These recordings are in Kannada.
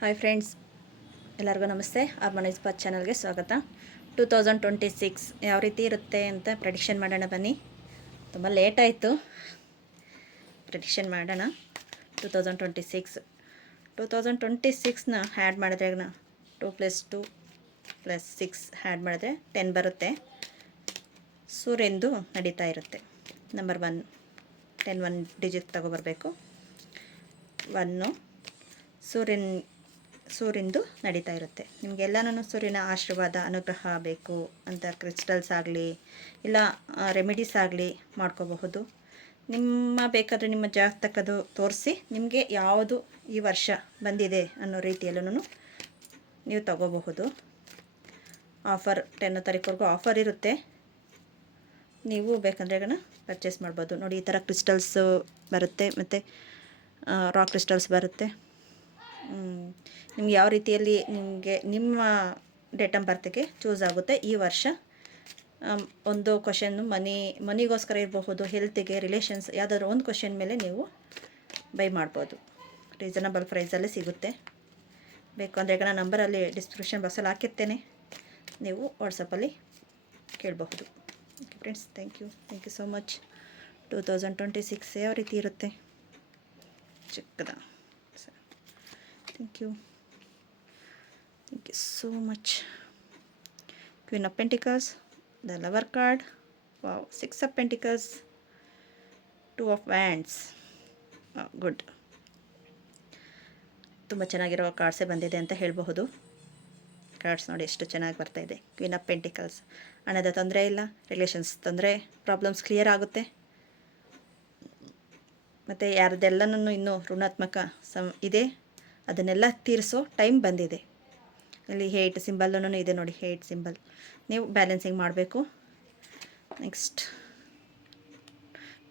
ಹಾಯ್ ಫ್ರೆಂಡ್ಸ್, ಎಲ್ಲರಿಗೂ ನಮಸ್ತೆ. ಹಾರ್ಮೋನೈಸ್ ಪಾತ್ ಚಾನಲ್ಗೆ ಸ್ವಾಗತ. 2026 ಯಾವ ರೀತಿ ಇರುತ್ತೆ ಅಂತ ಪ್ರೆಡಿಕ್ಷನ್ ಮಾಡೋಣ ಬನ್ನಿ. ತುಂಬ ಲೇಟ್ ಆಯಿತು, ಪ್ರೆಡಿಕ್ಷನ್ ಮಾಡೋಣ. 2026ನ ಆ್ಯಡ್ ಮಾಡಿದ್ರೆ 2 + 2 + 6 ಆ್ಯಡ್ ಮಾಡಿದ್ರೆ 10 ಬರುತ್ತೆ. ಸೂರ್ಯಂದು ನಡೀತಾ ಇರುತ್ತೆ. Number 1 10 1 digit ತಗೊಬರಬೇಕು. 1 ಸೂರ್ಯಂದು ನಡೀತಾ ಇರುತ್ತೆ. ನಿಮಗೆಲ್ಲನೂ ಸೂರ್ಯನ ಆಶೀರ್ವಾದ ಅನುಗ್ರಹ ಬೇಕು ಅಂತ ಕ್ರಿಸ್ಟಲ್ಸ್ ಆಗಲಿ ಇಲ್ಲ ರೆಮಿಡೀಸ್ ಆಗಲಿ ಮಾಡ್ಕೋಬಹುದು. ಬೇಕಾದರೆ ನಿಮ್ಮ ಜಾತಕದ್ದು ತೋರಿಸಿ ನಿಮಗೆ ಯಾವುದು ಈ ವರ್ಷ ಬಂದಿದೆ ಅನ್ನೋ ರೀತಿಯಲ್ಲೂ ನೀವು ತಗೋಬಹುದು. ಆಫರ್ 10ನೇ ತಾರೀಕುವರೆಗೂ ಆಫರ್ ಇರುತ್ತೆ. ನೀವು ಬೇಕಂದ್ರೆ ಪರ್ಚೇಸ್ ಮಾಡ್ಬೋದು. ನೋಡಿ, ಈ ಥರ ಕ್ರಿಸ್ಟಲ್ಸು ಬರುತ್ತೆ, ಮತ್ತು ರಾಕ್ ಕ್ರಿಸ್ಟಲ್ಸ್ ಬರುತ್ತೆ. ನಿಮ್ಗೆ ಯಾವ ರೀತಿಯಲ್ಲಿ ನಿಮಗೆ ನಿಮ್ಮ ಡೇಟ್ ಆಫ್ ಬರ್ತ್ಗೆ ಚೂಸ್ ಆಗುತ್ತೆ ಈ ವರ್ಷ. ಒಂದು ಕ್ವಶನ್ನು ಮನಿಗೋಸ್ಕರ ಇರಬಹುದು, ಹೆಲ್ತಿಗೆ, ರಿಲೇಷನ್ಸ್, ಯಾವುದಾದ್ರೂ ಒಂದು ಕ್ವಶನ್ ಮೇಲೆ ನೀವು ಬೈ ಮಾಡ್ಬೋದು. ರೀಸನಬಲ್ ಪ್ರೈಸಲ್ಲೇ ಸಿಗುತ್ತೆ. ಬೇಕು ಅಂದರೆ ಈಗ ನಾನು ನಂಬರಲ್ಲಿ ಡಿಸ್ಕ್ರಿಪ್ಷನ್ ಬಾಕ್ಸಲ್ಲಿ ಹಾಕಿರ್ತೇನೆ, ನೀವು ವಾಟ್ಸಪ್ಪಲ್ಲಿ ಕೇಳಬಹುದು. Okay friends, thank you so much. 2026 ಯಾವ ರೀತಿ ಇರುತ್ತೆ ಚಿಕ್ಕದ. Thank you so much. Queen of Pentacles, the Lover card. Wow, 6 of Pentacles, 2 of Wands. Good. ತುಂಬ ಚೆನ್ನಾಗಿರೋ ಕಾರ್ಡ್ಸೇ ಬಂದಿದೆ ಅಂತ ಹೇಳಬಹುದು. ಕಾರ್ಡ್ಸ್ ನೋಡಿ ಎಷ್ಟು ಚೆನ್ನಾಗಿ ಬರ್ತಾ ಇದೆ. ಕ್ವೀನ್ ಆಫ್ ಪೆಂಟಿಕಲ್ಸ್, ಹಣದ ತೊಂದರೆ ಇಲ್ಲ, ರಿಲೇಷನ್ಸ್ ತೊಂದರೆ, ಪ್ರಾಬ್ಲಮ್ಸ್ ಕ್ಲಿಯರ್ ಆಗುತ್ತೆ. ಮತ್ತು ಯಾರದೆಲ್ಲನೂ ಇನ್ನೂ ಋಣಾತ್ಮಕ ಇದೆ, ಅದನ್ನೆಲ್ಲ ತೀರಿಸೋ ಟೈಮ್ ಬಂದಿದೆ. ಇಲ್ಲಿ ಹೇಟ್ ಸಿಂಬಲ್ಲೂ ಇದೆ ನೋಡಿ, ಹೇಟ್ ಸಿಂಬಲ್. ನೀವು ಬ್ಯಾಲೆನ್ಸಿಂಗ್ ಮಾಡಬೇಕು. Next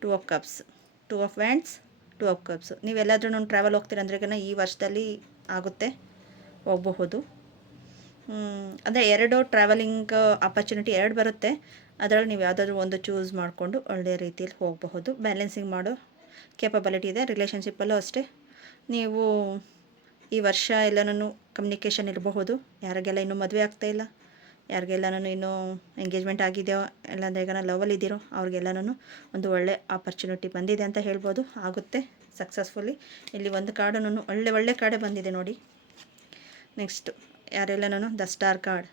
2 of cups, 2 of wands, 2 of cups. ನೀವೆಲ್ಲಾದ್ರೂ ಟ್ರಾವೆಲ್ ಹೋಗ್ತೀರಂದ್ರೆ ಈ ವರ್ಷದಲ್ಲಿ ಆಗುತ್ತೆ, ಹೋಗಬಹುದು. ಅಂದರೆ 2 ಟ್ರಾವೆಲಿಂಗ್ ಆಪರ್ಚುನಿಟಿ 2 ಬರುತ್ತೆ. ಅದರಲ್ಲಿ ನೀವು ಯಾವುದಾದ್ರೂ ಒಂದು ಚೂಸ್ ಮಾಡಿಕೊಂಡು ಒಳ್ಳೆಯ ರೀತಿಯಲ್ಲಿ ಹೋಗಬಹುದು. ಬ್ಯಾಲೆನ್ಸಿಂಗ್ ಮಾಡೋ ಕೇಪಬಿಲಿಟಿ ಇದೆ. ರಿಲೇಷನ್ಶಿಪ್ಪಲ್ಲೂ ಅಷ್ಟೇ. ನೀವು ಈ ವರ್ಷ ಎಲ್ಲನೂ ಕಮ್ಯುನಿಕೇಷನ್ ಇರಬಹುದು. ಯಾರಿಗೆಲ್ಲ ಇನ್ನೂ ಮದುವೆ ಆಗ್ತಾಯಿಲ್ಲ, ಯಾರಿಗೆಲ್ಲನೂ ಇನ್ನೂ ಎಂಗೇಜ್ಮೆಂಟ್ ಆಗಿದೆಯೋ, ಇಲ್ಲಾಂದರೆ ಈಗ ಲವಲ್ಲಿ ಇದ್ದೀರೋ ಅವ್ರಿಗೆಲ್ಲನೂ ಒಂದು ಒಳ್ಳೆ ಆಪರ್ಚುನಿಟಿ ಬಂದಿದೆ ಅಂತ ಹೇಳ್ಬೋದು. ಆಗುತ್ತೆ ಸಕ್ಸಸ್ಫುಲ್ಲಿ. ಇಲ್ಲಿ ಒಂದು ಕಾರ್ಡನ್ನು ಒಳ್ಳೆ ಕಾರ್ಡೇ ಬಂದಿದೆ ನೋಡಿ. ನೆಕ್ಸ್ಟು ಯಾರೆಲ್ಲನೂ ದ ಸ್ಟಾರ್ ಕಾರ್ಡ್.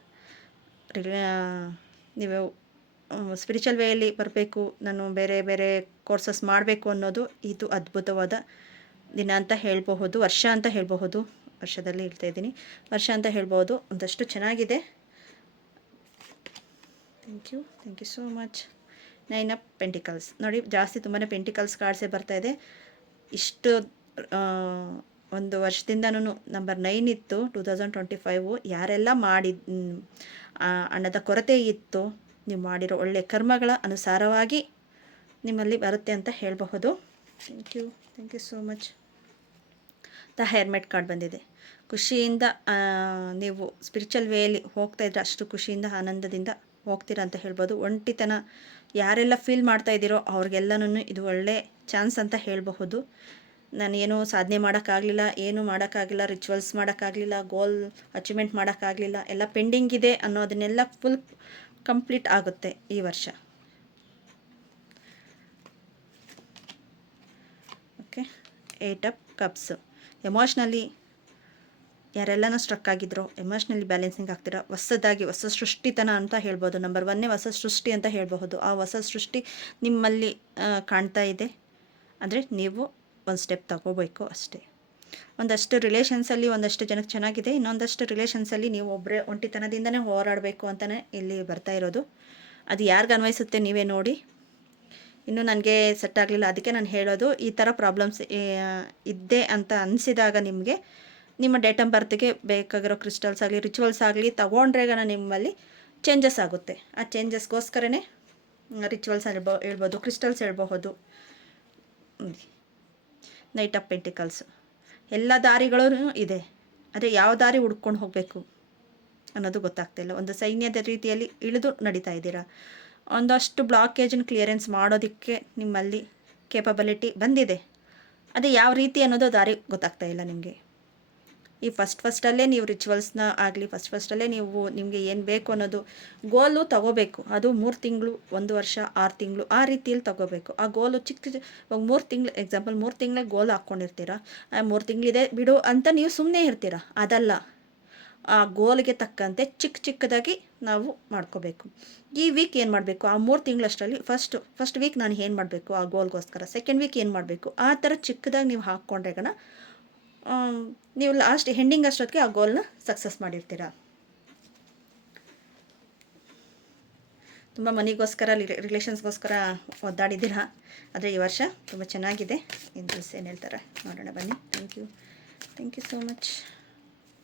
ನೀವು ಸ್ಪಿರಿಚುವಲ್ ವೇಯಲ್ಲಿ ಬರಬೇಕು, ನಾನು ಬೇರೆ ಕೋರ್ಸಸ್ ಮಾಡಬೇಕು ಅನ್ನೋದು ಇದು ಅದ್ಭುತವಾದ ದಿನ ಅಂತ ಹೇಳಬಹುದು, ವರ್ಷ ಅಂತ ಹೇಳಬಹುದು. ವರ್ಷದಲ್ಲಿ ಹೇಳ್ತಾಯಿದ್ದೀನಿ, ವರ್ಷ ಅಂತ ಹೇಳ್ಬೋದು. ಒಂದಷ್ಟು ಚೆನ್ನಾಗಿದೆ. Thank you so much. 9 of pentacles ನೋಡಿ, ಜಾಸ್ತಿ ತುಂಬಾ ಪೆಂಟಿಕಲ್ಸ್ ಕಾರ್ಡ್ಸೇ ಬರ್ತಾಯಿದೆ. ಇಷ್ಟು ಒಂದು ವರ್ಷದಿಂದನೂ ನಂಬರ್ 9 ಇತ್ತು. 2025 ಯಾರೆಲ್ಲ ಹಣದ ಕೊರತೆ ಇತ್ತು, ನೀವು ಮಾಡಿರೋ ಒಳ್ಳೆಯ ಕರ್ಮಗಳ ಅನುಸಾರವಾಗಿ ನಿಮ್ಮಲ್ಲಿ ಬರುತ್ತೆ ಅಂತ ಹೇಳಬಹುದು. Thank you so much. The hermit card ಬಂದಿದೆ. ಖುಷಿಯಿಂದ ನೀವು ಸ್ಪಿರಿಚುವಲ್ ವೇಯಲ್ಲಿ ಹೋಗ್ತಾಯಿದ್ರೆ ಅಷ್ಟು ಖುಷಿಯಿಂದ ಆನಂದದಿಂದ ಹೋಗ್ತೀರಾ ಅಂತ ಹೇಳ್ಬೋದು. ಒಂಟಿತನ ಯಾರೆಲ್ಲ ಫೀಲ್ ಮಾಡ್ತಾ ಇದ್ದೀರೋ ಅವ್ರಿಗೆಲ್ಲನೂ ಇದು ಒಳ್ಳೆ ಚಾನ್ಸ್ ಅಂತ ಹೇಳಬಹುದು. ನಾನು ಏನೂ ಸಾಧನೆ ಮಾಡೋಕ್ಕಾಗಲಿಲ್ಲ, ಏನೂ ಮಾಡೋಕ್ಕಾಗಲಿಲ್ಲ, ರಿಚುವಲ್ಸ್ ಮಾಡೋಕ್ಕಾಗಲಿಲ್ಲ, ಗೋಲ್ ಅಚೀವ್ಮೆಂಟ್ ಮಾಡೋಕ್ಕಾಗಲಿಲ್ಲ, ಎಲ್ಲ ಪೆಂಡಿಂಗ್ ಇದೆ ಅನ್ನೋದನ್ನೆಲ್ಲ ಫುಲ್ ಕಂಪ್ಲೀಟ್ ಆಗುತ್ತೆ ಈ ವರ್ಷ. ಓಕೆ. 8 of cups. ಎಮೋಷ್ನಲಿ ಯಾರೆಲ್ಲನೂ ಸ್ಟ್ರಕ್ ಆಗಿದ್ರು, ಎಮೋಷ್ನಲಿ ಬ್ಯಾಲೆನ್ಸಿಂಗ್ ಆಗ್ತೀರಾ. ಹೊಸ ಸೃಷ್ಟಿತನ ಅಂತ ಹೇಳ್ಬೋದು. ನಂಬರ್ 1 ಹೊಸ ಸೃಷ್ಟಿ ಅಂತ ಹೇಳಬಹುದು. ಆ ಹೊಸ ಸೃಷ್ಟಿ ನಿಮ್ಮಲ್ಲಿ ಕಾಣ್ತಾ ಇದೆ. ಅಂದರೆ ನೀವು ಒಂದು ಸ್ಟೆಪ್ ತಗೋಬೇಕು ಅಷ್ಟೇ. ಒಂದಷ್ಟು ರಿಲೇಷನ್ಸಲ್ಲಿ ಒಂದಷ್ಟು ಜನಕ್ಕೆ ಚೆನ್ನಾಗಿದೆ, ಇನ್ನೊಂದಷ್ಟು ರಿಲೇಷನ್ಸಲ್ಲಿ ನೀವು ಒಬ್ಬರೇ ಒಂಟಿತನದಿಂದನೇ ಹೋರಾಡಬೇಕು ಅಂತಲೇ ಇಲ್ಲಿ ಬರ್ತಾ ಇರೋದು. ಅದು ಯಾರಿಗೆ ಅನ್ವಯಿಸುತ್ತೆ ನೀವೇ ನೋಡಿ. ಇನ್ನೂ ನನಗೆ ಸೆಟ್ ಆಗಲಿಲ್ಲ, ಅದಕ್ಕೆ ನಾನು ಹೇಳೋದು, ಈ ಥರ ಪ್ರಾಬ್ಲಮ್ಸ್ ಇದ್ದೆ ಅಂತ ಅನಿಸಿದಾಗ ನಿಮಗೆ ನಿಮ್ಮ ಡೇಟ್ ಆಫ್ ಬರ್ತ್ಗೆ ಬೇಕಾಗಿರೋ ಕ್ರಿಸ್ಟಲ್ಸ್ ಆಗಲಿ ರಿಚುವಲ್ಸ್ ಆಗಲಿ ತೊಗೊಂಡ್ರೆ ನಿಮ್ಮಲ್ಲಿ ಚೇಂಜಸ್ ಆಗುತ್ತೆ. ಆ ಚೇಂಜಸ್ಗೋಸ್ಕರನೇ ರಿಚುವಲ್ಸ್ ಹೇಳ್ಬೋದು, ಕ್ರಿಸ್ಟಲ್ಸ್ ಹೇಳ್ಬಹುದು. Knight of pentacles. ಎಲ್ಲ ದಾರಿಗಳೂ ಇದೆ, ಆದರೆ ಯಾವ ದಾರಿ ಹುಡ್ಕೊಂಡು ಹೋಗಬೇಕು ಅನ್ನೋದು ಗೊತ್ತಾಗ್ತಾಯಿಲ್ಲ. ಒಂದು ಸೈನ್ಯದ ರೀತಿಯಲ್ಲಿ ಇಳಿದು ನಡೀತಾ ಇದ್ದೀರಾ. ಒಂದಷ್ಟು ಬ್ಲಾಕೇಜನ್ನು ಕ್ಲಿಯರೆನ್ಸ್ ಮಾಡೋದಕ್ಕೆ ನಿಮ್ಮಲ್ಲಿ ಕೇಪಬಿಲಿಟಿ ಬಂದಿದೆ. ಅದೇ ಯಾವ ರೀತಿ ಅನ್ನೋದು ದಾರಿ ಗೊತ್ತಾಗ್ತಾಯಿಲ್ಲ ನಿಮಗೆ. ಈ ಫಸ್ಟಲ್ಲೇ ನೀವು ರಿಚುವಲ್ಸ್ನ ಆಗಲಿ ಫಸ್ಟಲ್ಲೇ ನೀವು ನಿಮಗೆ ಏನು ಬೇಕು ಅನ್ನೋದು ಗೋಲು ತಗೋಬೇಕು. ಅದು 3 ತಿಂಗಳು 1 ವರ್ಷ 6 ತಿಂಗಳು ಆ ರೀತಿಯಲ್ಲಿ ತಗೋಬೇಕು. ಆ ಗೋಲು ಚಿಕ್ಕ ಇವಾಗ 3 ತಿಂಗಳು ಎಕ್ಸಾಂಪಲ್ 3 ತಿಂಗಳ ಗೋಲ್ ಹಾಕ್ಕೊಂಡಿರ್ತೀರ, 3 ತಿಂಗಳಿದೆ ಬಿಡು ಅಂತ ನೀವು ಸುಮ್ಮನೆ ಇರ್ತೀರ. ಅದಲ್ಲ, ಆ ಗೋಲ್ಗೆ ತಕ್ಕಂತೆ ಚಿಕ್ಕದಾಗಿ ನಾವು ಮಾಡ್ಕೋಬೇಕು. ಈ ವೀಕ್ ಏನು ಮಾಡಬೇಕು, ಆ 3 ತಿಂಗಳಷ್ಟರಲ್ಲಿ ಫಸ್ಟ್ ವೀಕ್ ನಾನು ಏನು ಮಾಡಬೇಕು ಆ ಗೋಲ್ಗೋಸ್ಕರ, ಸೆಕೆಂಡ್ ವೀಕ್ ಏನು ಮಾಡಬೇಕು, ಆ ಥರ ಚಿಕ್ಕದಾಗಿ ನೀವು ಹಾಕ್ಕೊಂಡ್ರೆ ನೀವು ಲಾಸ್ಟ್ ಎಂಡಿಂಗ್ ಅಷ್ಟೊತ್ತಿಗೆ ಆ ಗೋಲ್ನ ಸಕ್ಸಸ್ ಮಾಡಿರ್ತೀರ. ತುಂಬ ಮನಿಗೋಸ್ಕರ ರಿಲೇಷನ್ಸ್ಗೋಸ್ಕರ ಒದ್ದಾಡಿದ್ದೀರಾ, ಆದರೆ ಈ ವರ್ಷ ತುಂಬ ಚೆನ್ನಾಗಿದೆ. ಏಂಜಲ್ಸ್ ಏನು ಹೇಳ್ತಾರೆ ನೋಡೋಣ ಬನ್ನಿ. Thank you so much.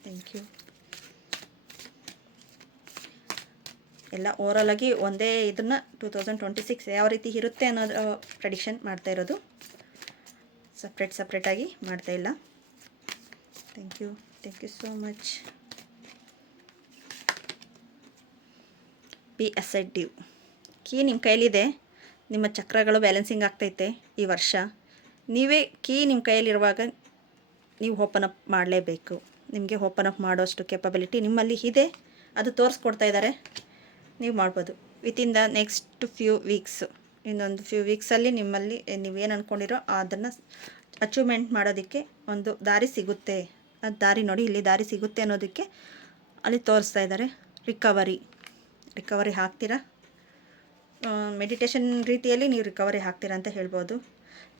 Thank you. ಎಲ್ಲ ಓವರಾಲ್ ಆಗಿ ಒಂದೇ ಇದನ್ನು 2026 ಯಾವ ರೀತಿ ಇರುತ್ತೆ ಅನ್ನೋದು ಪ್ರೆಡಿಕ್ಷನ್ ಮಾಡ್ತಾ ಇರೋದು, ಸಪ್ರೇಟಾಗಿ ಮಾಡ್ತಾ ಇಲ್ಲ. Thank you so much. Be assertive. Key ನಿಮ್ಮ ಕೈಲಿದೆ, ನಿಮ್ಮ ಚಕ್ರಗಳು ಬ್ಯಾಲೆನ್ಸಿಂಗ್ ಆಗ್ತೈತೆ ಈ ವರ್ಷ. ನೀವೇ ಕೀ ನಿಮ್ಮ ಕೈಯಲ್ಲಿರುವಾಗ ನೀವು ಓಪನ್ ಅಪ್ ಮಾಡಲೇಬೇಕು. ನಿಮಗೆ ಓಪನ್ ಅಪ್ ಮಾಡೋಷ್ಟು ಕೆಪಬಿಲಿಟಿ ನಿಮ್ಮಲ್ಲಿ ಇದೆ, ಅದು ತೋರಿಸ್ಕೊಡ್ತಾ ಇದ್ದಾರೆ, ನೀವು ಮಾಡ್ಬೋದು. Within the next few weeks, ಇನ್ನೊಂದು ಫ್ಯೂ ವೀಕ್ಸಲ್ಲಿ ನಿಮ್ಮಲ್ಲಿ ನೀವೇನು ಅಂದ್ಕೊಂಡಿರೋ ಅದನ್ನು ಅಚೀವ್ಮೆಂಟ್ ಮಾಡೋದಕ್ಕೆ ಒಂದು ದಾರಿ ಸಿಗುತ್ತೆ. ಅದು ದಾರಿ ನೋಡಿ, ಇಲ್ಲಿ ದಾರಿ ಸಿಗುತ್ತೆ ಅನ್ನೋದಕ್ಕೆ ಅಲ್ಲಿ ತೋರಿಸ್ತಾ ಇದ್ದಾರೆ. ರಿಕವರಿ ಆಗ್ತೀರಾ, ಮೆಡಿಟೇಷನ್ ರೀತಿಯಲ್ಲಿ ನೀವು ರಿಕವರಿ ಆಗ್ತೀರಾ ಅಂತ ಹೇಳ್ಬೋದು.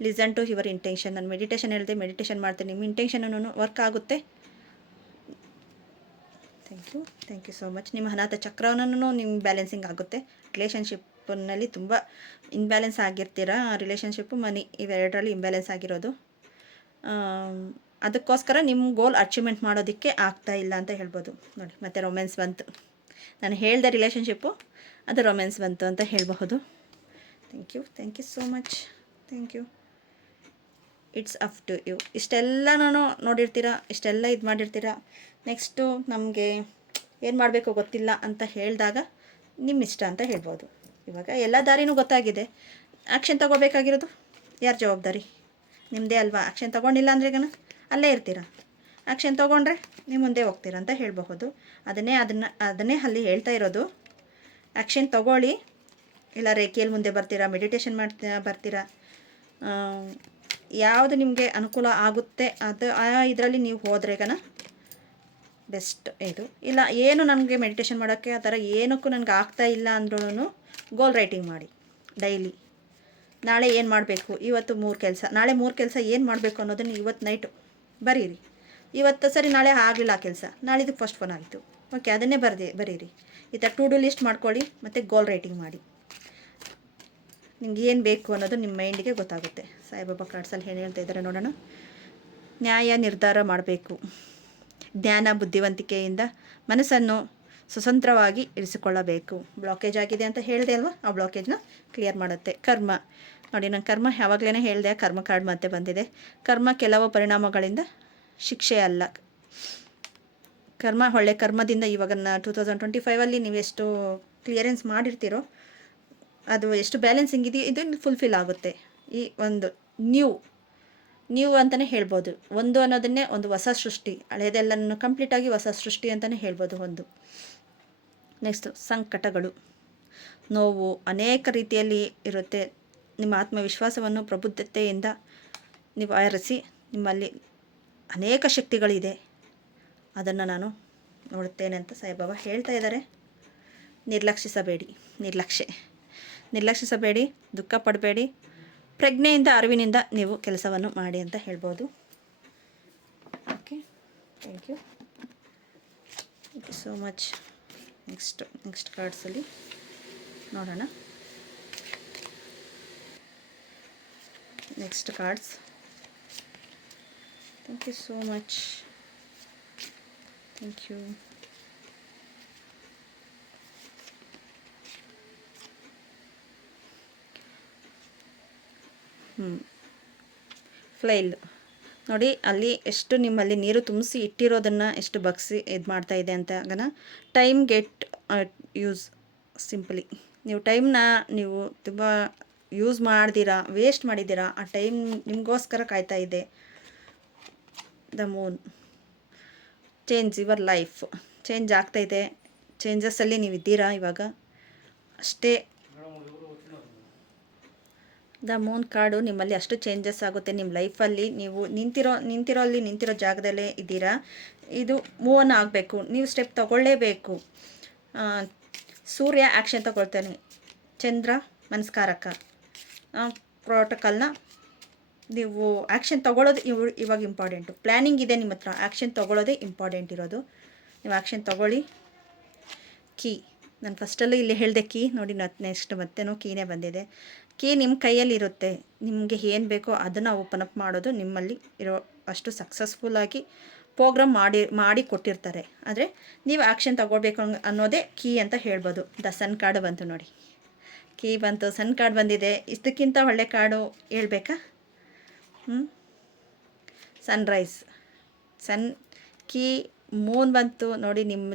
Listen to your intention. ನಾನು ಮೆಡಿಟೇಷನ್ ಹೇಳಿದೆ, ಮೆಡಿಟೇಷನ್ ಮಾಡ್ತೀನಿ, ನಿಮ್ಮ ಇಂಟೆನ್ಷನನ್ನು ವರ್ಕ್ ಆಗುತ್ತೆ. Thank you so much. ನಿಮ್ಮ ಅನಾಥ ಚಕ್ರವನ್ನು ನಿಮ್ಮ ಬ್ಯಾಲೆನ್ಸಿಂಗ್ ಆಗುತ್ತೆ. ರಿಲೇಷನ್ಶಿಪ್ನಲ್ಲಿ ತುಂಬ ಇನ್ಬ್ಯಾಲೆನ್ಸ್ ಆಗಿರ್ತೀರ, ರಿಲೇಷನ್ಶಿಪ್ಪು ಮನಿ ಇವೆರಡರಲ್ಲಿ ಇಂಬ್ಯಾಲೆನ್ಸ್ ಆಗಿರೋದು. ಅದಕ್ಕೋಸ್ಕರ ನಿಮ್ಮ ಗೋಲ್ ಅಚೀವ್ಮೆಂಟ್ ಮಾಡೋದಕ್ಕೆ ಆಗ್ತಾ ಇಲ್ಲ ಅಂತ ಹೇಳ್ಬೋದು. ನೋಡಿ ಮತ್ತೆ ರೊಮ್ಯಾನ್ಸ್ ಬಂತು, ನಾನು ಹೇಳಿದೆ ರಿಲೇಷನ್ಶಿಪ್ಪು, ಅದು ರೊಮ್ಯಾನ್ಸ್ ಬಂತು ಅಂತ ಹೇಳಬಹುದು. Thank you so much. Thank you. It's up to you. ಇಷ್ಟೆಲ್ಲ ನಾನು ನೋಡಿರ್ತೀರ, ಇಷ್ಟೆಲ್ಲ ಇದು ಮಾಡಿರ್ತೀರ. ನೆಕ್ಸ್ಟು ನಮಗೆ ಏನು ಮಾಡಬೇಕು ಗೊತ್ತಿಲ್ಲ ಅಂತ ಹೇಳಿದಾಗ ನಿಮ್ಮ ಇಷ್ಟ ಅಂತ ಹೇಳ್ಬೋದು. ಇವಾಗ ಎಲ್ಲ ದಾರಿನೂ ಗೊತ್ತಾಗಿದೆ, ಆ್ಯಕ್ಷನ್ ತೊಗೋಬೇಕಾಗಿರೋದು ಯಾರ ಜವಾಬ್ದಾರಿ? ನಿಮ್ಮದೇ ಅಲ್ವಾ. ಆ್ಯಕ್ಷನ್ ತೊಗೊಂಡಿಲ್ಲ ಅಂದರೆ ಅಲ್ಲೇ ಇರ್ತೀರ, ಆ್ಯಕ್ಷನ್ ತೊಗೊಂಡ್ರೆ ನೀವು ಮುಂದೆ ಹೋಗ್ತೀರ ಅಂತ ಹೇಳಬಹುದು. ಅದನ್ನೇ ಅಲ್ಲಿ ಹೇಳ್ತಾ ಇರೋದು. ಆ್ಯಕ್ಷನ್ ತೊಗೊಳ್ಳಿ, ಇಲ್ಲ ರೇಖೆಯಲ್ಲಿ ಮುಂದೆ ಬರ್ತೀರಾ, ಮೆಡಿಟೇಷನ್ ಬರ್ತೀರಾ, ಯಾವುದು ನಿಮಗೆ ಅನುಕೂಲ ಆಗುತ್ತೆ ಅದು ಆ ಇದರಲ್ಲಿ ನೀವು ಹೋದ್ರೆ ಬೆಸ್ಟ್ ಇದು. ಇಲ್ಲ ಏನು ನನಗೆ ಮೆಡಿಟೇಷನ್ ಮಾಡೋಕ್ಕೆ ಆ ಥರ ಏನಕ್ಕೂ ನನಗೆ ಆಗ್ತಾ ಇಲ್ಲ ಅಂದ್ರೂ ಗೋಲ್ ರೈಟಿಂಗ್ ಮಾಡಿ ಡೈಲಿ. ನಾಳೆ ಏನು ಮಾಡಬೇಕು, ಇವತ್ತು 3 ಕೆಲಸ, ನಾಳೆ 3 ಕೆಲಸ ಏನು ಮಾಡಬೇಕು ಅನ್ನೋದನ್ನು ಇವತ್ತು ನೈಟು ಬರೀರಿ. ಇವತ್ತು ಸರಿ ನಾಳೆ ಆಗಲಿಲ್ಲ ಆ ಕೆಲಸ, ನಾಳಿದ್ದು ಫಸ್ಟ್ ಫೋನ್ ಆಗಿತ್ತು, ಓಕೆ ಅದನ್ನೇ ಬರೀರಿ. ಈ ಥರ ಟು ಡು ಲಿಸ್ಟ್ ಮಾಡ್ಕೊಳ್ಳಿ ಮತ್ತು ಗೋಲ್ ರೈಟಿಂಗ್ ಮಾಡಿ. ನಿಮ್ಗೆ ಏನು ಬೇಕು ಅನ್ನೋದು ನಿಮ್ಮ ಮೈಂಡಿಗೆ ಗೊತ್ತಾಗುತ್ತೆ. ಸಾಯಿಬಾಬಾ ಕಾರ್ಡ್ಸಲ್ಲಿ ಏನು ಹೇಳ್ತಾ ಇದ್ದಾರೆ ನೋಡೋಣ. ನ್ಯಾಯ ನಿರ್ಧಾರ ಮಾಡಬೇಕು. ಜ್ಞಾನ ಬುದ್ಧಿವಂತಿಕೆಯಿಂದ ಮನಸ್ಸನ್ನು ಸ್ವತಂತ್ರವಾಗಿ ಇರಿಸಿಕೊಳ್ಳಬೇಕು. ಬ್ಲಾಕೇಜ್ ಆಗಿದೆ ಅಂತ ಹೇಳಿದೆ ಅಲ್ವಾ, ಆ ಬ್ಲಾಕೇಜ್ನ ಕ್ಲಿಯರ್ ಮಾಡುತ್ತೆ. ಕರ್ಮ ನೋಡಿ, ನಾನು ಕರ್ಮ ಯಾವಾಗಲೇ ಹೇಳಿದೆ, ಕರ್ಮ ಕಾರ್ಡ್ ಮತ್ತೆ ಬಂದಿದೆ. ಕರ್ಮ ಕೆಲವು ಪರಿಣಾಮಗಳಿಂದ ಶಿಕ್ಷೆ ಅಲ್ಲ. ಒಳ್ಳೆ ಕರ್ಮದಿಂದ ಇವಾಗ 2025 ನೀವು ಎಷ್ಟು ಕ್ಲಿಯರೆನ್ಸ್ ಮಾಡಿರ್ತೀರೋ, ಅದು ಎಷ್ಟು ಬ್ಯಾಲೆನ್ಸಿಂಗ್ ಇದೆಯೋ ಇದು ಫುಲ್ಫಿಲ್ ಆಗುತ್ತೆ. ಈ ಒಂದು ನ್ಯೂ ಅಂತಲೇ ಹೇಳ್ಬೋದು. ಒಂದು ಅನ್ನೋದನ್ನೇ ಒಂದು ಹೊಸ ಸೃಷ್ಟಿ, ಹಳೆಯದೆಲ್ಲನೂ ಕಂಪ್ಲೀಟಾಗಿ ಹೊಸ ಸೃಷ್ಟಿ ಅಂತಲೇ ಹೇಳ್ಬೋದು. ಒಂದು ನೆಕ್ಸ್ಟು ಸಂಕಟಗಳು, ನೋವು ಅನೇಕ ರೀತಿಯಲ್ಲಿ ಇರುತ್ತೆ. ನಿಮ್ಮ ಆತ್ಮವಿಶ್ವಾಸವನ್ನು ಪ್ರಬುದ್ಧತೆಯಿಂದ ನೀವು ಆರಿಸಿ, ನಿಮ್ಮಲ್ಲಿ ಅನೇಕ ಶಕ್ತಿಗಳಿದೆ, ಅದನ್ನು ನಾನು ನೋಡುತ್ತೇನೆ ಅಂತ ಸಾಯಿಬಾಬಾ ಹೇಳ್ತಾ ಇದ್ದಾರೆ. ನಿರ್ಲಕ್ಷಿಸಬೇಡಿ, ದುಃಖ ಪಡಬೇಡಿ, ಪ್ರಜ್ಞೆಯಿಂದ ಅರಿವಿನಿಂದ ನೀವು ಕೆಲಸವನ್ನು ಮಾಡಿ ಅಂತ ಹೇಳ್ಬೋದು. Okay, thank you so much. Next ಕಾರ್ಡ್ಸಲ್ಲಿ ನೋಡೋಣ. Next cards. Thank you so much. Thank you. ಫ್ಲೈಲ್ ನೋಡಿ, ಅಲ್ಲಿ ಎಷ್ಟು ನಿಮ್ಮಲ್ಲಿ ನೀರು ತುಂಬಿಸಿ ಇಟ್ಟಿರೋದನ್ನು ಎಷ್ಟು ಬಗ್ಸಿ ಇದು ಮಾಡ್ತಾ ಇದೆ ಅಂತ. Time get use simply. ನೀವು ಟೈಮ್ನ ನೀವು ತುಂಬ ಯೂಸ್ ಮಾಡ್ದಿರಾ, ವೇಸ್ಟ್ ಮಾಡಿದ್ದೀರಾ, ಆ ಟೈಮ್ ನಿಮಗೋಸ್ಕರ ಕಾಯ್ತಾ ಇದೆ. The Moon change your life. Change ಆಗ್ತಾಯಿದೆ, ಚೇಂಜಸ್ಸಲ್ಲಿ ನೀವು ಇದ್ದೀರಾ ಇವಾಗ ಅಷ್ಟೇ. ದ ಮೂನ್ ಕಾರ್ಡು ನಿಮ್ಮಲ್ಲಿ ಅಷ್ಟು ಚೇಂಜಸ್ ಆಗುತ್ತೆ ನಿಮ್ಮ ಲೈಫಲ್ಲಿ. ನೀವು ನಿಂತಿರೋ ಜಾಗದಲ್ಲೇ ಇದ್ದೀರಾ. ಇದು ಮೂವ್ ಆನ್ ಆಗಬೇಕು, ನೀವು ಸ್ಟೆಪ್ ತಗೊಳ್ಳೇಬೇಕು. ಸೂರ್ಯ ಆ್ಯಕ್ಷನ್ ತಗೊಳ್ತಾನೆ, ಚಂದ್ರ ಮನಸ್ಕಾರಕ. ಪ್ರೋಟೋಕಾಲ್ನ ನೀವು ಆ್ಯಕ್ಷನ್ ತೊಗೊಳ್ಳೋದು ಇವಾಗ ಇಂಪಾರ್ಟೆಂಟು. ಪ್ಲ್ಯಾನಿಂಗ್ ಇದೆ ನಿಮ್ಮ ಹತ್ರ, ಆ್ಯಕ್ಷನ್ ತೊಗೊಳ್ಳೋದೇ ಇಂಪಾರ್ಟೆಂಟ್ ಇರೋದು. ನೀವು ಆ್ಯಕ್ಷನ್ ತೊಗೊಳ್ಳಿ. ಕೀ ನಾನು ಫಸ್ಟಲ್ಲೂ ಇಲ್ಲಿ ಹೇಳಿದೆ ಕೀ ನೋಡಿ, ನೆಕ್ಸ್ಟ್ ಮತ್ತೇನೋ ಕೀನೇ ಬಂದಿದೆ. ಕೀ ನಿಮ್ಮ ಕೈಯಲ್ಲಿರುತ್ತೆ. ನಿಮಗೆ ಏನು ಬೇಕೋ ಅದನ್ನು ಓಪನ್ ಅಪ್ ಮಾಡೋದು ನಿಮ್ಮಲ್ಲಿ ಇರೋ ಅಷ್ಟು ಸಕ್ಸಸ್ಫುಲ್ಲಾಗಿ ಪ್ರೋಗ್ರಾಮ್ ಮಾಡಿ ಕೊಟ್ಟಿರ್ತಾರೆ. ಆದರೆ ನೀವು ಆ್ಯಕ್ಷನ್ ತಗೋಬೇಕು ಅನ್ನೋದೇ ಕೀ ಅಂತ ಹೇಳ್ಬೋದು. ದ ಸನ್ ಕಾರ್ಡು ಬಂತು ನೋಡಿ, ಕೀ ಬಂತು, ಸನ್ ಕಾರ್ಡ್ ಬಂದಿದೆ. ಇದಕ್ಕಿಂತ ಒಳ್ಳೆ ಕಾರ್ಡು ಹೇಳ್ಬೇಕಾ? ಸನ್ರೈಸ್, ಸನ್ ಕೀ, ಮೂನ್ ಬಂತು ನೋಡಿ. ನಿಮ್ಮ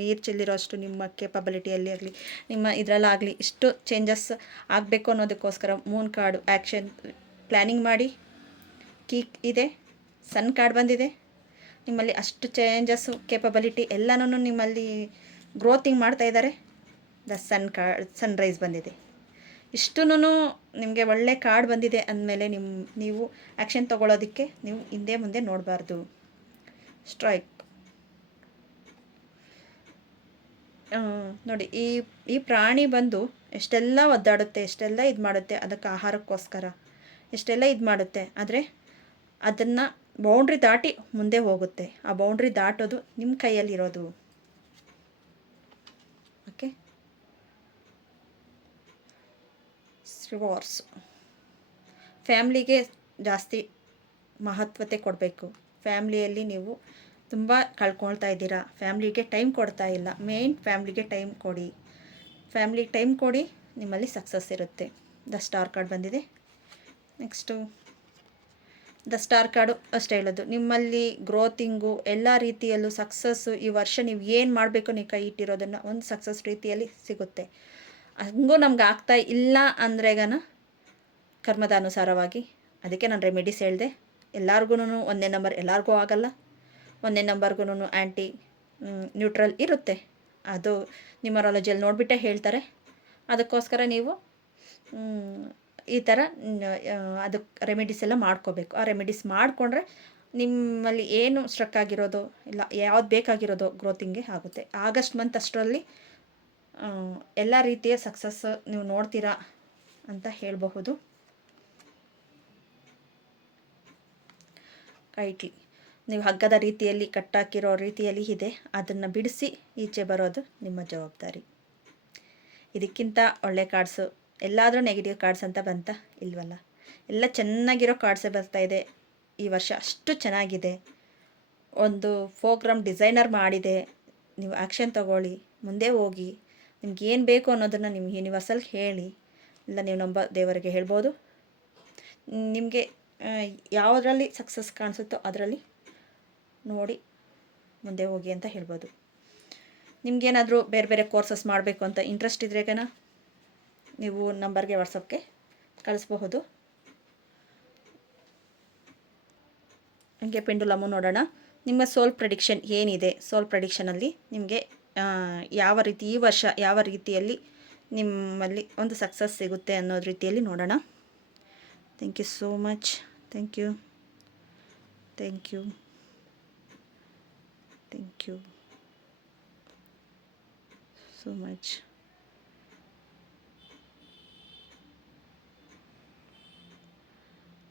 ನೀರು ಚೆಲ್ಲಿರೋಷ್ಟು ನಿಮ್ಮ ಕೇಪಬಿಲಿಟಿಯಲ್ಲಿ ಆಗಲಿ, ನಿಮ್ಮ ಇದರಲ್ಲಾಗಲಿ ಇಷ್ಟು ಚೇಂಜಸ್ ಆಗಬೇಕು ಅನ್ನೋದಕ್ಕೋಸ್ಕರ ಮೂನ್ ಕಾರ್ಡು ಆ್ಯಕ್ಷನ್ ಪ್ಲ್ಯಾನಿಂಗ್ ಮಾಡಿ. ಕೀ ಇದೆ, ಸನ್ ಕಾರ್ಡ್ ಬಂದಿದೆ. ನಿಮ್ಮಲ್ಲಿ ಅಷ್ಟು ಚೇಂಜಸ್ಸು ಕೇಪಬಿಲಿಟಿ ಎಲ್ಲನೂ ನಿಮ್ಮಲ್ಲಿ ಗ್ರೋತಿಂಗ್ ಮಾಡ್ತಾಯಿದ್ದಾರೆ. ದ ಸನ್ರೈಸ್ ಬಂದಿದೆ. ಇಷ್ಟೂ ನಿಮಗೆ ಒಳ್ಳೆ ಕಾರ್ಡ್ ಬಂದಿದೆ ಅಂದಮೇಲೆ ನೀವು ಆ್ಯಕ್ಷನ್ ತೊಗೊಳ್ಳೋದಕ್ಕೆ ನೀವು ಹಿಂದೆ ಮುಂದೆ ನೋಡಬಾರ್ದು. ಸ್ಟ್ರೈಕ್ ನೋಡಿ, ಈ ಪ್ರಾಣಿ ಬಂದು ಎಷ್ಟೆಲ್ಲ ಒದ್ದಾಡುತ್ತೆ, ಎಷ್ಟೆಲ್ಲ ಇದು ಮಾಡುತ್ತೆ ಅದಕ್ಕೆ ಆಹಾರಕ್ಕೋಸ್ಕರ, ಎಷ್ಟೆಲ್ಲ ಇದು ಮಾಡುತ್ತೆ. ಆದರೆ ಅದನ್ನು ಬೌಂಡ್ರಿ ದಾಟಿ ಮುಂದೆ ಹೋಗುತ್ತೆ. ಆ ಬೌಂಡ್ರಿ ದಾಟೋದು ನಿಮ್ಮ ಕೈಯಲ್ಲಿರೋದು. ಓಕೆ, ರಿವಾರ್ಸ್. ಫ್ಯಾಮ್ಲಿಗೆ ಜಾಸ್ತಿ ಮಹತ್ವತೆ ಕೊಡಬೇಕು. ಫ್ಯಾಮ್ಲಿಯಲ್ಲಿ ನೀವು ತುಂಬ ಕಳ್ಕೊಳ್ತಾ ಇದ್ದೀರಾ, ಫ್ಯಾಮ್ಲಿಗೆ ಟೈಮ್ ಕೊಡ್ತಾ ಇಲ್ಲ. ಮೇನ್ ಫ್ಯಾಮ್ಲಿಗೆ ಟೈಮ್ ಕೊಡಿ. ಫ್ಯಾಮ್ಲಿಗೆ ಟೈಮ್ ಕೊಡಿ, ನಿಮ್ಮಲ್ಲಿ ಸಕ್ಸಸ್ ಇರುತ್ತೆ. ದ ಸ್ಟಾರ್ ಕಾರ್ಡ್ ಬಂದಿದೆ. ನೆಕ್ಸ್ಟು ದ ಸ್ಟಾರ್ ಕಾರ್ಡು ಅಷ್ಟೇ ಹೇಳೋದು, ನಿಮ್ಮಲ್ಲಿ ಗ್ರೋತಿಂಗು ಎಲ್ಲ ರೀತಿಯಲ್ಲೂ ಸಕ್ಸಸ್ಸು. ಈ ವರ್ಷ ನೀವು ಏನು ಮಾಡಬೇಕು ನೀವು ಕೈ ಇಟ್ಟಿರೋದನ್ನು ಒಂದು ಸಕ್ಸಸ್ ರೀತಿಯಲ್ಲಿ ಸಿಗುತ್ತೆ. ಹಂಗೂ ನಮ್ಗೆ ಆಗ್ತಾ ಇಲ್ಲ ಅಂದ್ರೆಗನ ಕರ್ಮದ ಅನುಸಾರವಾಗಿ. ಅದಕ್ಕೆ ನಾನು ರೆಮಿಡೀಸ್ ಹೇಳಿದೆ. ಎಲ್ಲರಿಗೂ ಒಂದೇ ನಂಬರ್ ಎಲ್ಲರಿಗೂ ಆಗಲ್ಲ. ಒಂದೇ ನಂಬರ್ಗೂ ಆ್ಯಂಟಿ ನ್ಯೂಟ್ರಲ್ ಇರುತ್ತೆ. ಅದು ನ್ಯೂಮರಾಲಜಿಯಲ್ಲಿ ನೋಡಿಬಿಟ್ಟೆ ಹೇಳ್ತಾರೆ. ಅದಕ್ಕೋಸ್ಕರ ನೀವು ಈ ಥರ ಅದಕ್ಕೆ ರೆಮಿಡೀಸ್ ಎಲ್ಲ ಮಾಡ್ಕೋಬೇಕು. ಆ ರೆಮಿಡೀಸ್ ಮಾಡಿಕೊಂಡ್ರೆ ನಿಮ್ಮಲ್ಲಿ ಏನು ಸ್ಟ್ರಕ್ ಆಗಿರೋದು ಇಲ್ಲ, ಯಾವ್ದು ಬೇಕಾಗಿರೋದು ಗ್ರೋತಿಂಗ್ಗೆ ಆಗುತ್ತೆ. ಆಗಸ್ಟ್ ಮಂತ್ ಅಷ್ಟರಲ್ಲಿ ಎಲ್ಲ ರೀತಿಯ ಸಕ್ಸಸ್ ನೀವು ನೋಡ್ತೀರಾ ಅಂತ ಹೇಳಬಹುದು. ಕೈಟ್ಲಿ ನೀವು ಹಗ್ಗದ ರೀತಿಯಲ್ಲಿ ಕಟ್ಟಾಕಿರೋ ರೀತಿಯಲ್ಲಿ ಇದೆ, ಅದನ್ನು ಬಿಡಿಸಿ ಈಚೆ ಬರೋದು ನಿಮ್ಮ ಜವಾಬ್ದಾರಿ. ಇದಕ್ಕಿಂತ ಒಳ್ಳೆ ಕಾರ್ಡ್ಸು ಎಲ್ಲಾದರೂ ನೆಗೆಟಿವ್ ಕಾರ್ಡ್ಸ್ ಅಂತ ಬಂತ ಇಲ್ವಲ್ಲ. ಎಲ್ಲ ಚೆನ್ನಾಗಿರೋ ಕಾರ್ಡ್ಸೇ ಬರ್ತಾಯಿದೆ ಈ ವರ್ಷ. ಅಷ್ಟು ಚೆನ್ನಾಗಿದೆ. ಒಂದು ಪ್ರೋಗ್ರಾಮ್ ಡಿಸೈನರ್ ಮಾಡಿದೆ. ನೀವು ಆ್ಯಕ್ಷನ್ ತಗೊಳ್ಳಿ, ಮುಂದೆ ಹೋಗಿ. ನಿಮ್ಗೆ ಏನು ಬೇಕು ಅನ್ನೋದನ್ನು ನಿಮ್ಮ ಯೂನಿವರ್ಸಲ್ಲಿ ಹೇಳಿ, ಇಲ್ಲ ನೀವು ನಂಬ ದೇವರಿಗೆ ಹೇಳ್ಬೋದು. ನಿಮಗೆ ಯಾವುದರಲ್ಲಿ ಸಕ್ಸಸ್ ಕಾಣಿಸುತ್ತೋ ಅದರಲ್ಲಿ ನೋಡಿ ಮುಂದೆ ಹೋಗಿ ಅಂತ ಹೇಳ್ಬೋದು. ನಿಮಗೇನಾದರೂ ಬೇರೆ ಬೇರೆ ಕೋರ್ಸಸ್ ಮಾಡಬೇಕು ಅಂತ ಇಂಟ್ರೆಸ್ಟ್ ಇದ್ರೇಗನ ನೀವು ನಂಬರ್ಗೆ ವಾಟ್ಸಪ್ಗೆ ಕಳಿಸ್ಬಹುದು. ನಿಮಗೆ ಪೆಂಡುಲಮು ನೋಡೋಣ. ನಿಮ್ಮ ಸೋಲ್ ಪ್ರೆಡಿಕ್ಷನ್ ಏನಿದೆ, ಸೋಲ್ ಪ್ರೆಡಿಕ್ಷನಲ್ಲಿ ನಿಮಗೆ ಯಾವ ರೀತಿ ಈ ವರ್ಷ ಯಾವ ರೀತಿಯಲ್ಲಿ ನಿಮ್ಮಲ್ಲಿ ಒಂದು ಸಕ್ಸಸ್ ಸಿಗುತ್ತೆ ಅನ್ನೋದು ರೀತಿಯಲ್ಲಿ ನೋಡೋಣ. Thank you so much. Thank you, thank you, thank you so much.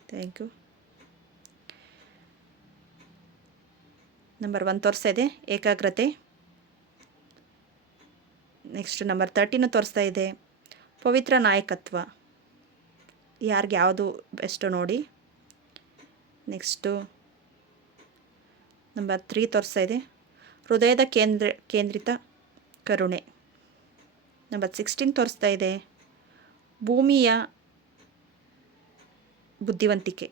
Thank you. Number 1 ತೋರಿಸ್ತಾ ಇದೆ ಏಕಾಗ್ರತೆ. ನೆಕ್ಸ್ಟ್ ನಂಬರ್ 13 ತೋರಿಸ್ತಾ ಇದೆ ಪವಿತ್ರ ನಾಯಕತ್ವ. ಯಾರಿಗೆ ಯಾವುದು ಬೆಸ್ಟು ನೋಡಿ. ನೆಕ್ಸ್ಟು ನಂಬರ್ 3 ತೋರಿಸ್ತಾ ಇದೆ ಹೃದಯದ ಕೇಂದ್ರಿತ ಕರುಣೆ. ನಂಬರ್ 16 ತೋರಿಸ್ತಾ ಇದೆ ಭೂಮಿಯ ಬುದ್ಧಿವಂತಿಕೆ.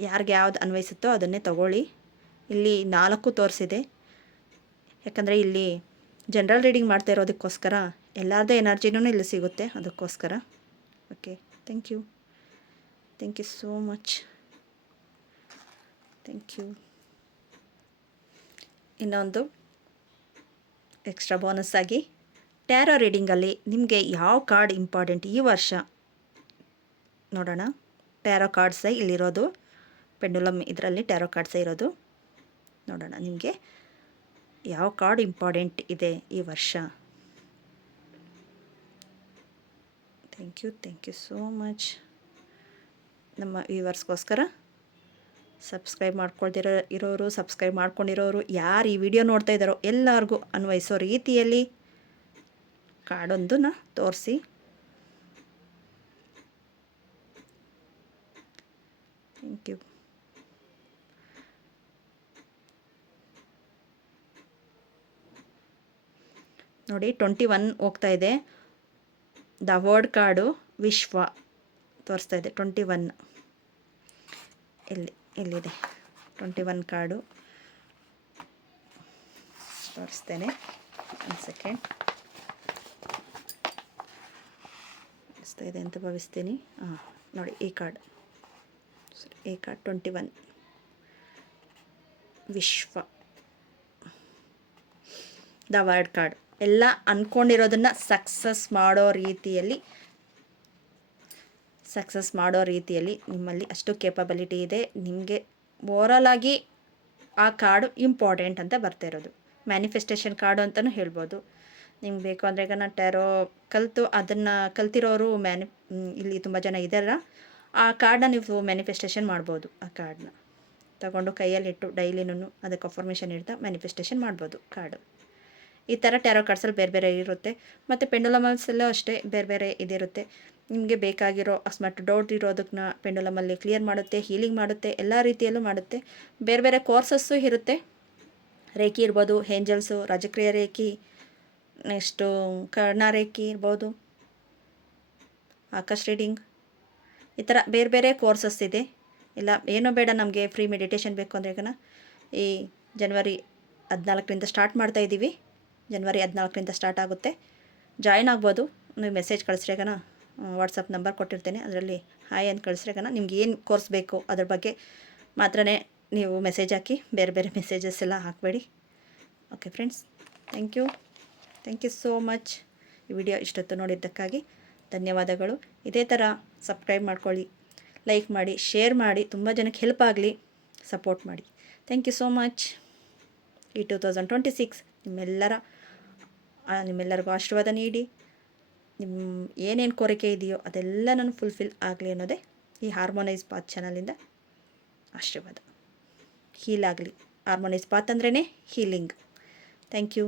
ಯಾರಿಗೆ ಯಾವ್ದು ಅನ್ವಯಿಸುತ್ತೋ ಅದನ್ನೇ ತಗೊಳ್ಳಿ. ಇಲ್ಲಿ 4 ತೋರಿಸಿದೆ, ಯಾಕಂದರೆ ಇಲ್ಲಿ ಜನರಲ್ ರೀಡಿಂಗ್ ಮಾಡ್ತಾ ಇರೋದಕ್ಕೋಸ್ಕರ ಎಲ್ಲರದ್ದು ಎನರ್ಜಿನೂ ಇಲ್ಲಿ ಸಿಗುತ್ತೆ, ಅದಕ್ಕೋಸ್ಕರ. Okay, thank you. Thank you so much. Thank you. ಇನ್ನೊಂದು ಎಕ್ಸ್ಟ್ರಾ ಬೋನಸ್ ಆಗಿ ಟ್ಯಾರೋ ರೀಡಿಂಗಲ್ಲಿ ನಿಮಗೆ ಯಾವ ಕಾರ್ಡ್ ಇಂಪಾರ್ಟೆಂಟ್ ಈ ವರ್ಷ ನೋಡೋಣ. ಟ್ಯಾರೋ ಕಾರ್ಡ್ಸೇ ಇಲ್ಲಿರೋದು, ಪೆಂಡುಲಮ್ ಇದರಲ್ಲಿ ಟ್ಯಾರೋ ಕಾರ್ಡ್ಸೇ ಇರೋದು. ನೋಡೋಣ ನಿಮಗೆ ಯಾವ ಕಾರ್ಡ್ ಇಂಪಾರ್ಟೆಂಟ್ ಇದೆ ಈ ವರ್ಷ. Thank you so much. ನಮ್ಮ ವ್ಯೂವರ್ಸ್ಗೋಸ್ಕರ ಸಬ್ಸ್ಕ್ರೈಬ್ ಇರೋರು, ಸಬ್ಸ್ಕ್ರೈಬ್ ಮಾಡ್ಕೊಂಡಿರೋರು, ಯಾರು ಈ ವಿಡಿಯೋ ನೋಡ್ತಾ ಇದ್ದಾರೋ ಎಲ್ಲರಿಗೂ ಅನ್ವಯಿಸೋ ರೀತಿಯಲ್ಲಿ ಕಾರ್ಡೊಂದನ್ನು ತೋರಿಸಿ. Thank you. ನೋಡಿ 21 ಹೋಗ್ತಾ ಇದೆ. ದ ವರ್ಡ್ ಕಾರ್ಡು ವಿಶ್ವ ತೋರಿಸ್ತಾ ಇದೆ. 21 ಎಲ್ಲಿದೆ 21 ಕಾರ್ಡು ತೋರಿಸ್ತೇನೆ. ಒಂದು ಸೆಕೆಂಡ್. ತೋರಿಸ್ತಾ ಇದೆ ಅಂತ ಭಾವಿಸ್ತೀನಿ. ನೋಡಿ ಈ ಕಾರ್ಡ್ 21 ವಿಶ್ವ ದ ವರ್ಡ್ ಕಾರ್ಡ್. ಎಲ್ಲ ಅಂದ್ಕೊಂಡಿರೋದನ್ನು ಸಕ್ಸಸ್ ಮಾಡೋ ರೀತಿಯಲ್ಲಿ ನಿಮ್ಮಲ್ಲಿ ಅಷ್ಟು ಕೇಪಬಿಲಿಟಿ ಇದೆ. ನಿಮಗೆ ಓವರಾಲ್ ಆಗಿ ಆ ಕಾರ್ಡು ಇಂಪಾರ್ಟೆಂಟ್ ಅಂತ ಬರ್ತಾ ಇರೋದು. ಮ್ಯಾನಿಫೆಸ್ಟೇಷನ್ ಕಾರ್ಡು ಅಂತಲೂ ಹೇಳ್ಬೋದು. ನಿಮ್ಗೆ ಬೇಕು ಅಂದರೆ ಈಗ ನಾನು ಟ್ಯಾರೋ ಅದನ್ನು ಕಲ್ತಿರೋರು ಇಲ್ಲಿ ತುಂಬ ಜನ ಇದ್ದಾರ. ಆ ಕಾರ್ಡನ್ನ ನೀವು ಮ್ಯಾನಿಫೆಸ್ಟೇಷನ್ ಮಾಡ್ಬೋದು. ಆ ಕಾರ್ಡನ್ನ ತಗೊಂಡು ಕೈಯಲ್ಲಿಟ್ಟು ಡೈಲಿನೂ ಅದಕ್ಕೆ ಅಫರ್ಮೇಷನ್ ಇಡ್ತಾ ಮ್ಯಾನಿಫೆಸ್ಟೇಷನ್ ಮಾಡ್ಬೋದು ಕಾರ್ಡು. ಈ ಥರ ಟ್ಯಾರೋ ಕಾರ್ಡ್ಸಲ್ಲಿ ಬೇರೆ ಬೇರೆ ಇರುತ್ತೆ. ಮತ್ತು ಪೆಂಡುಲಮಲ್ಸಲ್ಲೂ ಅಷ್ಟೇ ಬೇರೆ ಬೇರೆ ಇದಿರುತ್ತೆ. ನಿಮಗೆ ಬೇಕಾಗಿರೋ ಅಕಸ್ಮಾತ್ ಡೌಟ್ ಇರೋದನ್ನ ಪೆಂಡುಲಮಲ್ಲಿ ಕ್ಲಿಯರ್ ಮಾಡುತ್ತೆ, ಹೀಲಿಂಗ್ ಮಾಡುತ್ತೆ, ಎಲ್ಲ ರೀತಿಯಲ್ಲೂ ಮಾಡುತ್ತೆ. ಬೇರೆ ಬೇರೆ ಕೋರ್ಸಸ್ಸು ಇರುತ್ತೆ. ರೇಖಿ ಇರ್ಬೋದು, ಏಂಜಲ್ಸು, ರಾಜಕ್ರಿಯ ರೇಖಿ, ನೆಕ್ಸ್ಟು ಕರ್ಣ ರೇಖಿ ಇರ್ಬೋದು, ಆಕಾಶ್ ರೀಡಿಂಗ್, ಈ ಥರ ಬೇರೆ ಬೇರೆ ಕೋರ್ಸಸ್ ಇದೆ. ಇಲ್ಲ ಏನೋ ಬೇಡ ನಮಗೆ ಫ್ರೀ ಮೆಡಿಟೇಷನ್ ಬೇಕು ಅಂದರೆ ಈಗ ಈ ಜನವರಿ 14ರಿಂದ ಸ್ಟಾರ್ಟ್ ಮಾಡ್ತಾಯಿದ್ದೀವಿ. ಜನವರಿ 14ರಿಂದ ಸ್ಟಾರ್ಟ್ ಆಗುತ್ತೆ. ಜಾಯ್ನ್ ಆಗ್ಬೋದು. ನೀವು ಮೆಸೇಜ್ ಕಳಿಸ್ರೇಗನ ವಾಟ್ಸಪ್ ನಂಬರ್ ಕೊಟ್ಟಿರ್ತೇನೆ. ಅದರಲ್ಲಿ ಹಾಯ್ ಅಂತ ಕಳಿಸ್ರೇಗನ ನಿಮ್ಗೆ ಏನು ಕೋರ್ಸ್ ಬೇಕು ಅದ್ರ ಬಗ್ಗೆ ಮಾತ್ರನೇ ನೀವು ಮೆಸೇಜ್ ಹಾಕಿ, ಬೇರೆ ಬೇರೆ ಮೆಸೇಜಸ್ ಎಲ್ಲ ಹಾಕಬೇಡಿ. Okay friends, thank you so much. ಈ ವಿಡಿಯೋ ಇಷ್ಟೊತ್ತು ನೋಡಿದ್ದಕ್ಕಾಗಿ ಧನ್ಯವಾದಗಳು. ಇದೇ ಥರ ಸಬ್ಸ್ಕ್ರೈಬ್ ಮಾಡ್ಕೊಳ್ಳಿ, ಲೈಕ್ ಮಾಡಿ, ಶೇರ್ ಮಾಡಿ, ತುಂಬ ಜನಕ್ಕೆ ಹೆಲ್ಪ್ ಆಗಲಿ, ಸಪೋರ್ಟ್ ಮಾಡಿ. Thank you so much. ಈ 2026 ನಿಮ್ಮೆಲ್ಲರಿಗೂ ಆಶೀರ್ವಾದ ನೀಡಿ, ನಿಮ್ಮ ಏನೇನು ಕೋರಿಕೆ ಇದೆಯೋ ಅದೆಲ್ಲ ನಾನು ಫುಲ್ಫಿಲ್ ಆಗಲಿ ಅನ್ನೋದೇ ಈ ಹಾರ್ಮೋನೈಸ್ ಪಾತ್ ಚಾನಲಿಂದ ಆಶೀರ್ವಾದ. ಹೀಲ್ ಆಗಲಿ. ಹಾರ್ಮೋನೈಸ್ ಪಾತ್ ಅಂದ್ರೇ ಹೀಲಿಂಗ್. Thank you.